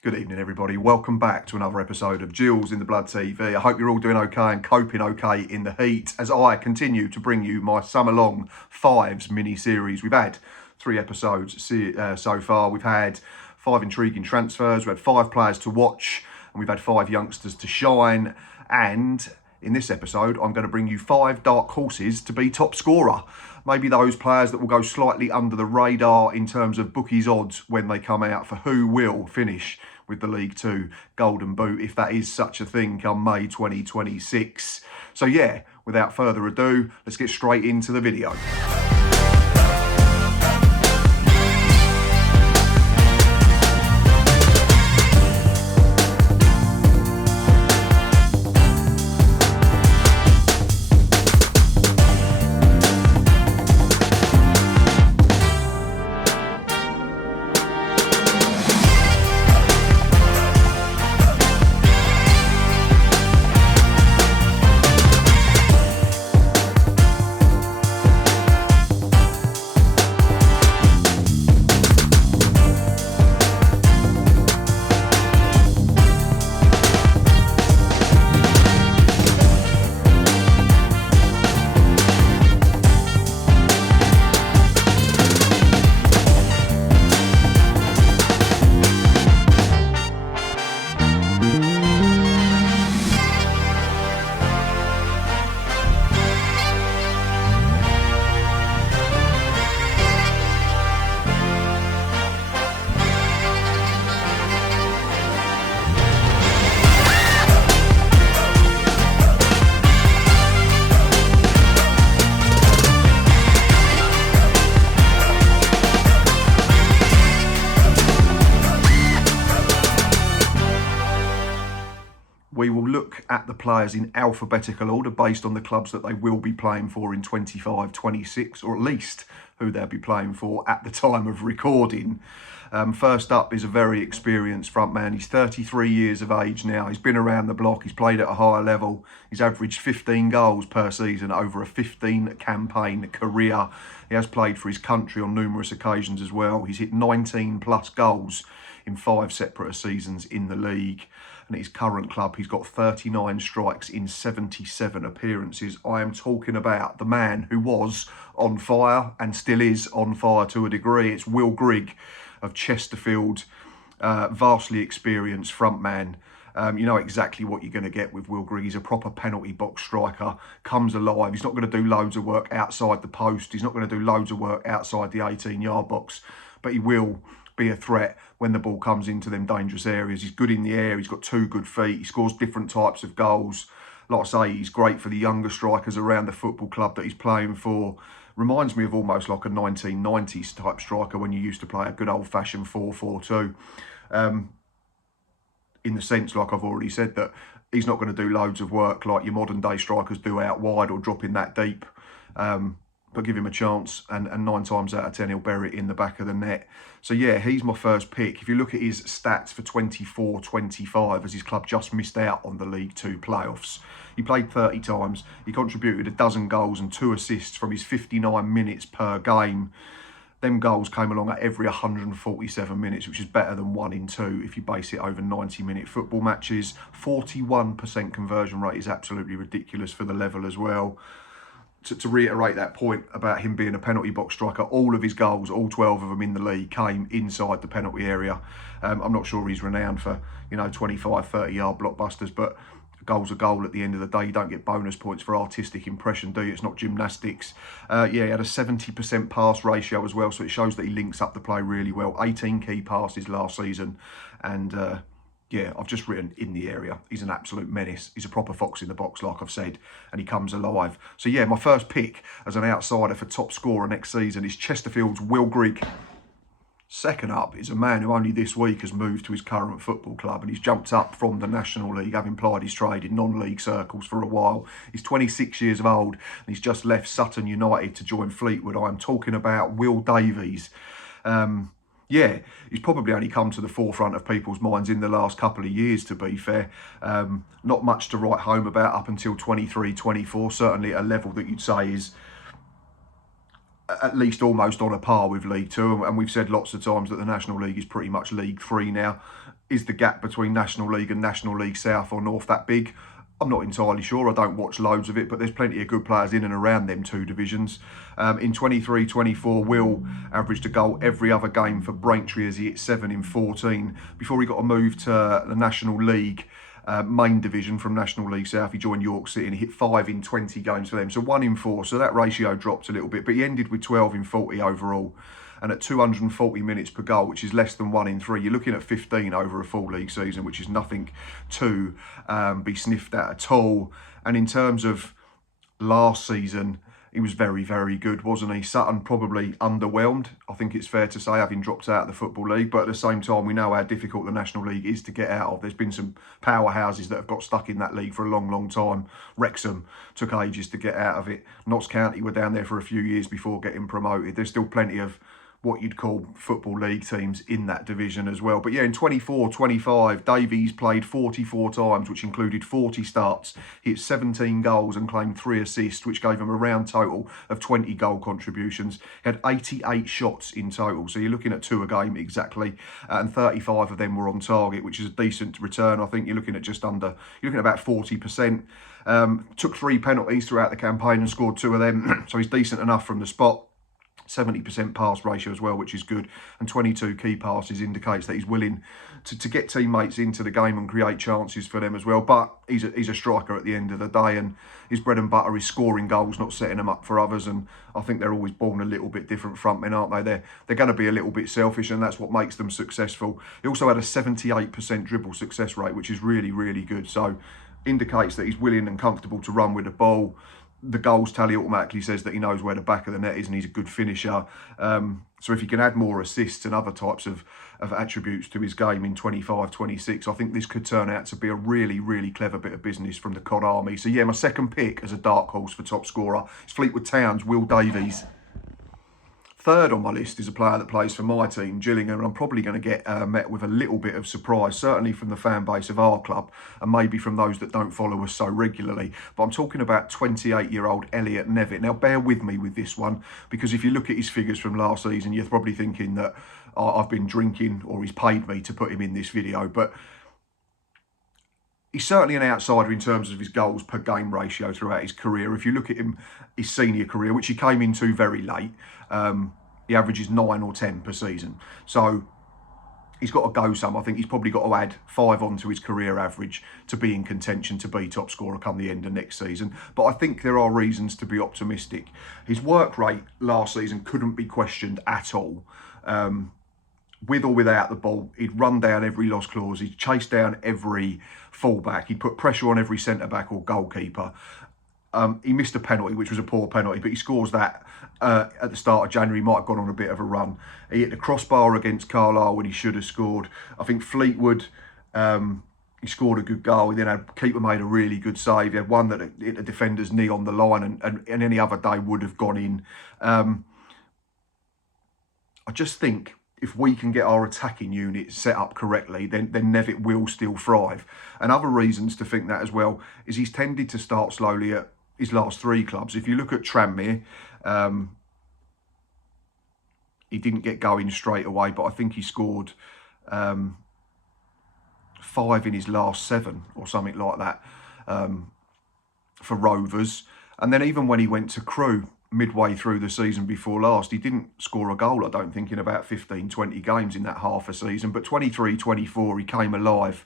Good evening, everybody. Welcome back to another episode of Gills in the Blood TV. I hope you're all doing okay and coping okay in the heat as I continue to bring you my summer-long Fives mini-series. We've had 3 episodes so far. We've had 5 intriguing transfers. We've had 5 players to watch and we've had 5 youngsters to shine. And in this episode, I'm going to bring you 5 dark horses to be top scorer. Maybe those players that will go slightly under the radar in terms of bookies odds when they come out for who will finish with the League Two Golden Boot, if that is such a thing, come May 2026. So yeah, without further ado, let's get straight into the video. We will look at the players in alphabetical order based on the clubs that they will be playing for in 25-26, or at least who they'll be playing for at the time of recording. First up is a very experienced front man. He's 33 years of age now. He's been around the block. He's played at a higher level. He's averaged 15 goals per season over a 15-campaign career. He has played for his country on numerous occasions as well. He's hit 19 plus goals in 5 separate seasons in the league. And at his current club, he's got 39 strikes in 77 appearances. I am talking about the man who was on fire and still is on fire to a degree. It's Will Grigg of Chesterfield, vastly experienced front man. You know exactly what you're going to get with Will Grigg. He's a proper penalty box striker, comes alive. He's not going to do loads of work outside the post. He's not going to do loads of work outside the 18-yard box, but he will be a threat when the ball comes into them dangerous areas. He's good in the air. He's got 2 good feet. He scores different types of goals. Like I say, he's great for the younger strikers around the football club that he's playing for. Reminds me of almost like a 1990s type striker when you used to play a good old-fashioned 4-4-2. In the sense, like I've already said, that he's not going to do loads of work like your modern day strikers do out wide or dropping that deep. But give him a chance and 9 times out of 10 he'll bury it in the back of the net. So yeah, he's my first pick. If you look at his stats for 24-25, as his club just missed out on the League Two playoffs, he played 30 times, he contributed 12 goals and 2 assists from his 59 minutes per game. Them goals came along at every 147 minutes, which is better than 1 in 2 if you base it over 90-minute football matches. 41% conversion rate is absolutely ridiculous for the level as well. To reiterate that point about him being a penalty box striker, all of his goals, all 12 of them in the league, came inside the penalty area. I'm not sure he's renowned for, 25, 30-yard blockbusters, but a goal's a goal at the end of the day. You don't get bonus points for artistic impression, do you? It's not gymnastics. Yeah, he had a 70% pass ratio as well, so it shows that he links up the play really well. 18 key passes last season, and yeah, I've just written in the area. He's an absolute menace. He's a proper fox in the box, like I've said, and he comes alive. So yeah, my first pick as an outsider for top scorer next season is Chesterfield's Will Grigg. Second up is a man who only this week has moved to his current football club, and he's jumped up from the National League, having plied his trade in non-league circles for a while. He's 26 years of old, and he's just left Sutton United to join Fleetwood. I'm talking about Will Davies. Yeah, he's probably only come to the forefront of people's minds in the last couple of years, to be fair. Not much to write home about up until 23, 24, certainly at a level that you'd say is at least almost on a par with League Two. And we've said lots of times that the National League is pretty much League Three now. Is the gap between National League and National League South or North that big? I'm not entirely sure. I don't watch loads of it, but there's plenty of good players in and around them two divisions. In 23-24, Will averaged a goal every other game for Braintree as he hit 7 in 14 before he got a move to the National League main division from National League South. He joined York City and he hit 5 in 20 games for them, so 1 in 4. So that ratio dropped a little bit, but he ended with 12 in 40 overall. And at 240 minutes per goal, which is less than 1 in 3, you're looking at 15 over a full league season, which is nothing to be sniffed at all. And in terms of last season, he was very, very good, wasn't he? Sutton probably underwhelmed, I think it's fair to say, having dropped out of the Football League. But at the same time, we know how difficult the National League is to get out of. There's been some powerhouses that have got stuck in that league for a long, long time. Wrexham took ages to get out of it. Notts County were down there for a few years before getting promoted. There's still plenty of what you'd call Football League teams in that division as well. But yeah, in 24-25, Davies played 44 times, which included 40 starts. He hit 17 goals and claimed 3 assists, which gave him a round total of 20 goal contributions. He had 88 shots in total, so you're looking at 2 a game exactly, and 35 of them were on target, which is a decent return. I think you're looking at about 40%. Took 3 penalties throughout the campaign and scored 2 of them, so he's decent enough from the spot. 70% pass ratio as well, which is good, and 22 key passes indicates that he's willing to get teammates into the game and create chances for them as well. But he's a striker at the end of the day, and his bread and butter is scoring goals, not setting them up for others. And I think they're always born a little bit different, frontmen, aren't they? They're going to be a little bit selfish, and that's what makes them successful. He also had a 78% dribble success rate, which is really, really good. So indicates that he's willing and comfortable to run with the ball. The goals tally automatically says that he knows where the back of the net is and he's a good finisher. So if he can add more assists and other types of attributes to his game in 25-26, I think this could turn out to be a really, really clever bit of business from the Cod Army. So yeah, my second pick as a dark horse for top scorer is Fleetwood Town's Will Davies. Third on my list is a player that plays for my team, Gillingham, and I'm probably going to get met with a little bit of surprise, certainly from the fan base of our club and maybe from those that don't follow us so regularly. But I'm talking about 28-year-old Elliot Nevitt. Now, bear with me with this one, because if you look at his figures from last season, you're probably thinking that I've been drinking or he's paid me to put him in this video. But he's certainly an outsider in terms of his goals per game ratio throughout his career. If you look at him, his senior career, which he came into very late, he averages 9 or 10 per season. So he's got to go some. I think he's probably got to add 5 onto his career average to be in contention to be top scorer come the end of next season. But I think there are reasons to be optimistic. His work rate last season couldn't be questioned at all. With or without the ball, he'd run down every lost clause, he'd chase down every fullback, he'd put pressure on every centre-back or goalkeeper. He missed a penalty, which was a poor penalty, but he scores that at the start of January. He might have gone on a bit of a run. He hit the crossbar against Carlisle when he should have scored. I think Fleetwood, he scored a good goal. He then had keeper made a really good save. He had one that hit a defender's knee on the line and any other day would have gone in. I just think if we can get our attacking unit set up correctly, then Nevitt will still thrive. And other reasons to think that as well is he's tended to start slowly at his last 3 clubs. If you look at Tranmere, he didn't get going straight away, but I think he scored 5 in his last 7 or something like that for Rovers. And then even when he went to Crewe midway through the season before last, he didn't score a goal, I don't think, in about 15, 20 games in that half a season. But 23-24, he came alive.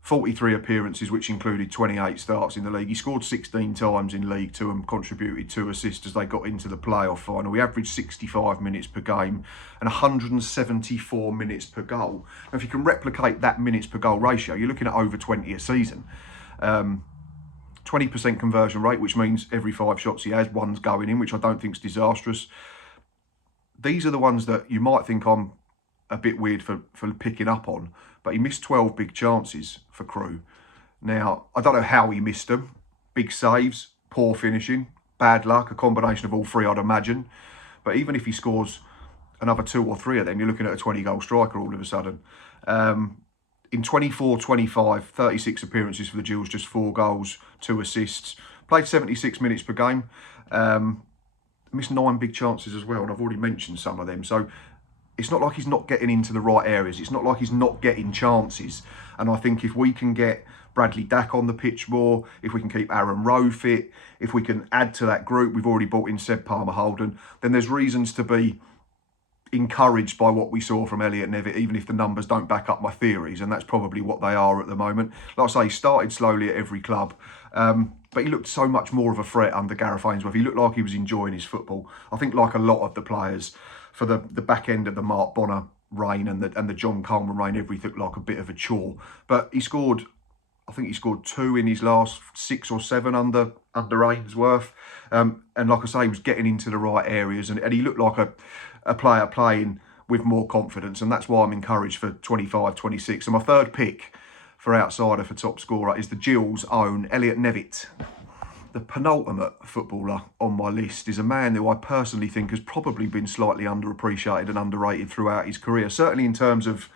43 appearances, which included 28 starts in the league. He scored 16 times in League Two and contributed 2 assists as they got into the playoff final. He averaged 65 minutes per game and 174 minutes per goal. Now, if you can replicate that minutes per goal ratio, you're looking at over 20 a season. 20% conversion rate, which means every 5 shots he has, 1's going in, which I don't think is disastrous. These are the ones that you might think I'm a bit weird for picking up on, but he missed 12 big chances for Crewe. Now, I don't know how he missed them. Big saves, poor finishing, bad luck, a combination of all 3, I'd imagine. But even if he scores another 2 or 3 of them, you're looking at a 20-goal striker all of a sudden. In 24-25, 36 appearances for the Gills, just 4 goals, 2 assists. Played 76 minutes per game. Missed 9 big chances as well, and I've already mentioned some of them. So it's not like he's not getting into the right areas. It's not like he's not getting chances. And I think if we can get Bradley Dack on the pitch more, if we can keep Aaron Rowe fit, if we can add to that group, we've already brought in Seb Palmer-Holden, then there's reasons to be encouraged by what we saw from Elliot Nevitt, even if the numbers don't back up my theories, and that's probably what they are at the moment. Like I say, he started slowly at every club, but he looked so much more of a threat under Gareth Ainsworth. He looked like he was enjoying his football. I think like a lot of the players, for the back end of the Mark Bonner reign and the John Coleman reign, everything looked like a bit of a chore. But he scored, I think he scored 2 in his last 6 or 7 under Ainsworth. And like I say, he was getting into the right areas, and he looked like a player playing with more confidence, and that's why I'm encouraged for 25-26. And my third pick for outsider for top scorer is the Gills' own Elliot Nevitt. The penultimate footballer on my list is a man who I personally think has probably been slightly underappreciated and underrated throughout his career, certainly in terms of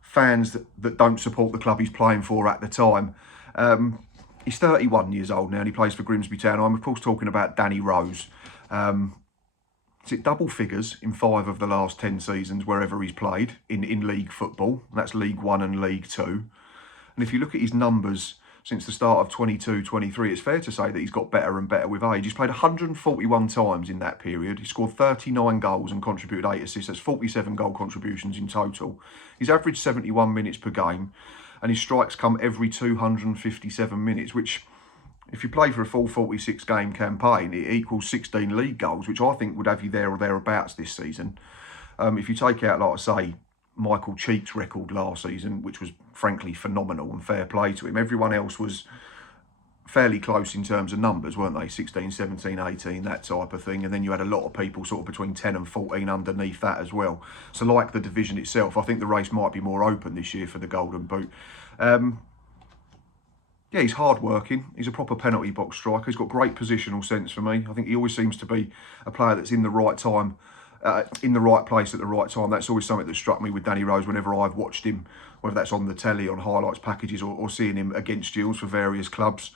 fans that don't support the club he's playing for at the time. He's 31 years old now and he plays for Grimsby Town. I'm of course talking about Danny Rose. Is it double figures in 5 of the last 10 seasons wherever he's played in league football? That's League 1 and League 2. And if you look at his numbers since the start of 22-23, it's fair to say that he's got better and better with age. He's played 141 times in that period. He scored 39 goals and contributed 8 assists. That's 47 goal contributions in total. He's averaged 71 minutes per game, and his strikes come every 257 minutes, which, if you play for a full 46 game campaign, it equals 16 league goals, which I think would have you there or thereabouts this season. If you take out, like I say, Michael Cheek's record last season, which was frankly phenomenal and fair play to him, everyone else was fairly close in terms of numbers, weren't they? 16, 17, 18, that type of thing. And then you had a lot of people sort of between 10 and 14 underneath that as well. So like the division itself, I think the race might be more open this year for the Golden Boot. Yeah, he's hard-working. He's a proper penalty box striker. He's got great positional sense for me. I think he always seems to be a player that's in the right time, in the right place at the right time. That's always something that struck me with Danny Rose whenever I've watched him, whether that's on the telly, on highlights packages, or seeing him against Gills for various clubs.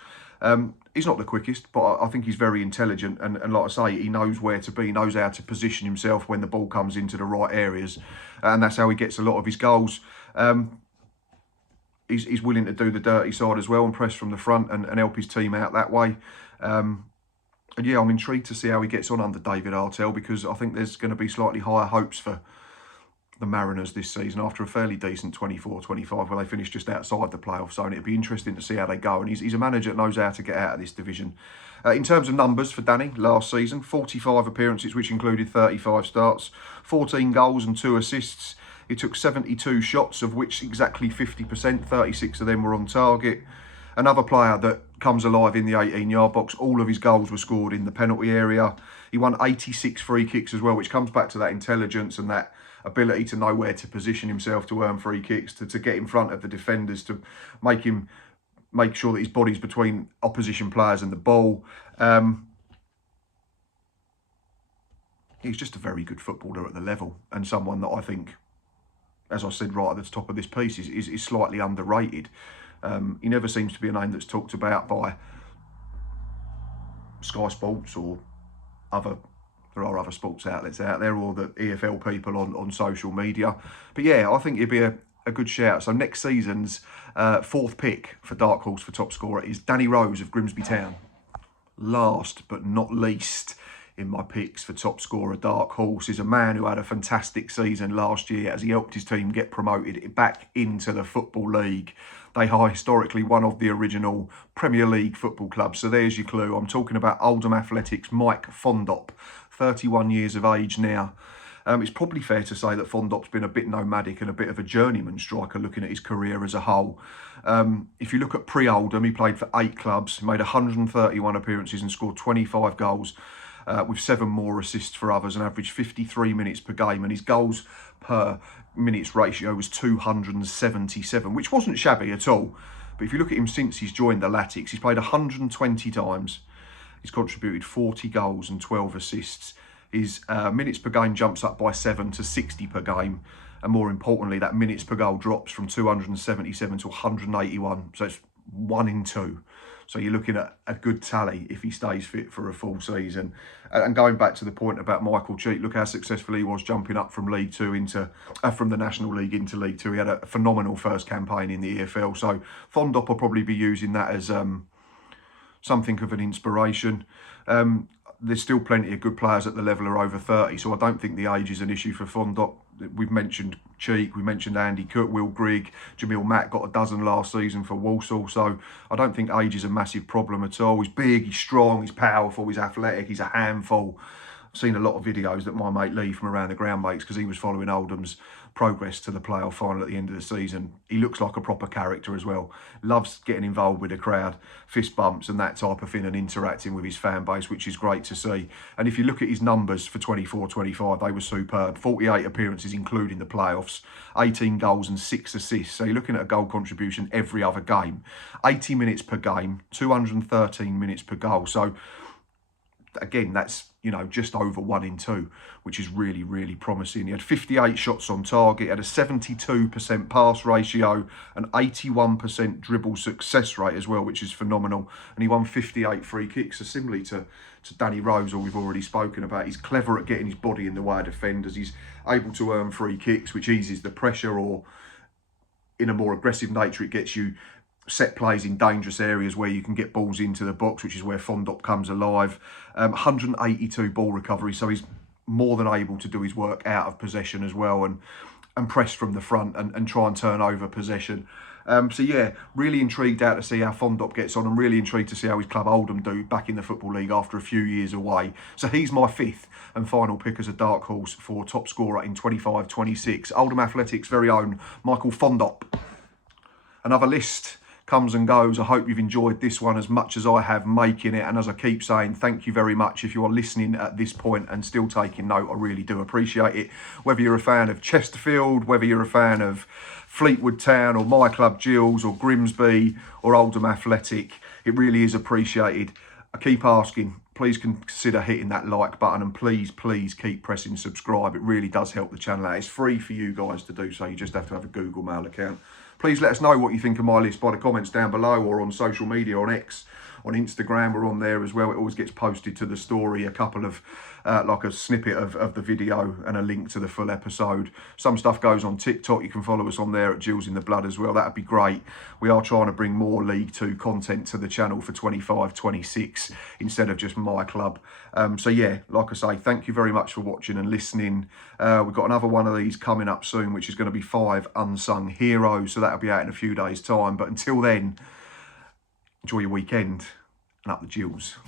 He's not the quickest, but I think he's very intelligent. And like I say, he knows where to be, knows how to position himself when the ball comes into the right areas. And that's how he gets a lot of his goals. He's willing to do the dirty side as well and press from the front and help his team out that way. And yeah, I'm intrigued to see how he gets on under David Artell, because I think there's going to be slightly higher hopes for the Mariners this season after a fairly decent 24-25 where they finished just outside the playoff zone. It'd be interesting to see how they go, and he's a manager that knows how to get out of this division. In terms of numbers for Danny, last season, 45 appearances, which included 35 starts, 14 goals and 2 assists. He took 72 shots, of which exactly 50%, 36 of them were on target. Another player that comes alive in the 18-yard box. All of his goals were scored in the penalty area. He won 86 free kicks as well, which comes back to that intelligence and that ability to know where to position himself to earn free kicks, to get in front of the defenders, to make sure that his body's between opposition players and the ball. He's just a very good footballer at the level, and someone that I think, as I said right at the top of this piece, is slightly underrated. He never seems to be a name that's talked about by Sky Sports or there are other sports outlets out there, or the EFL people on social media. But yeah, I think he'd be a good shout. So next season's 4th pick for Dark Horse for top scorer is Danny Rose of Grimsby Town. Last but not least in my picks for top scorer Dark Horse is a man who had a fantastic season last year as he helped his team get promoted back into the Football League. They are historically one of the original Premier League football clubs. So there's your clue. I'm talking about Oldham Athletics' Mike Fondop, 31 years of age now. It's probably fair to say that Fondop's been a bit nomadic and a bit of a journeyman striker looking at his career as a whole. If you look at pre-Oldham, he played for 8 clubs, made 131 appearances and scored 25 goals. With 7 more assists for others, and averaged 53 minutes per game, and his goals per minutes ratio was 277, which wasn't shabby at all. But if you look at him since he's joined the Latics, he's played 120 times, he's contributed 40 goals and 12 assists. His minutes per game jumps up by 7 to 60 per game, and more importantly, that minutes per goal drops from 277 to 181, so it's 1 in 2. So you're looking at a good tally if he stays fit for a full season. And going back to the point about Michael Cheek, look how successful he was jumping up from League Two into from the National League into League Two. He had a phenomenal first campaign in the EFL. So Fondop will probably be using that as something of an inspiration. There's still plenty of good players at the level are over 30, so I don't think the age is an issue for Fondop. We've mentioned Cheek, we mentioned Andy Cook, Will Grigg, Jamil Mack got a dozen last season for Walsall, so I don't think age is a massive problem at all. He's big, he's strong, he's powerful, he's athletic, he's a handful. I've seen a lot of videos that my mate Lee from Around the Ground makes because he was following Oldham's progress to the playoff final at the end of the season. He looks like a proper character as well. Loves getting involved with the crowd, fist bumps and that type of thing, and interacting with his fan base, which is great to see. And if you look at his numbers for 24-25, they were superb. 48 appearances including the playoffs, 18 goals and 6 assists. So you're looking at a goal contribution every other game. 80 minutes per game, 213 minutes per goal. So again, that's, you know, just over 1 in 2, which is really, really promising. He had 58 shots on target, had a 72% pass ratio, an 81% dribble success rate as well, which is phenomenal. And he won 58 free kicks. So similarly to Danny Rose, or we've already spoken about, he's clever at getting his body in the way of defenders. He's able to earn free kicks, which eases the pressure, or in a more aggressive nature, it gets you set plays in dangerous areas where you can get balls into the box, which is where Fondop comes alive. 182 ball recovery, so he's more than able to do his work out of possession as well, and press from the front and try and turn over possession. So yeah, really intrigued out to see how Fondop gets on, and really intrigued to see how his club Oldham do back in the Football League after a few years away. So he's my 5th and final pick as a dark horse for top scorer in 25-26. Oldham Athletics' very own Michael Fondop. Another list comes and goes. I hope you've enjoyed this one as much as I have making it, and as I keep saying, thank you very much if you are listening at this point and still taking note. I really do appreciate it. Whether you're a fan of Chesterfield, whether you're a fan of Fleetwood Town or my club Gills or Grimsby or Oldham Athletic, it really is appreciated. I keep asking, please consider hitting that like button, and please keep pressing subscribe. It really does help the channel out. It's free for you guys to do so. You just have to have a Google Mail account. Please let us know what you think of my list by the comments down below, or on social media, on X, on Instagram. We're on there as well. It always gets posted to the story, a couple of like a snippet of the video and a link to the full episode. Some stuff goes on TikTok. You can follow us on there at Gills in the Blood as well. That'd be great. We are trying to bring more League Two content to the channel for 25-26 instead of just my club. So yeah, like I say, thank you very much for watching and listening. We've got another one of these coming up soon, which is going to be 5 unsung heroes. So that'll be out in a few days' time. But until then, enjoy your weekend and up the Gills.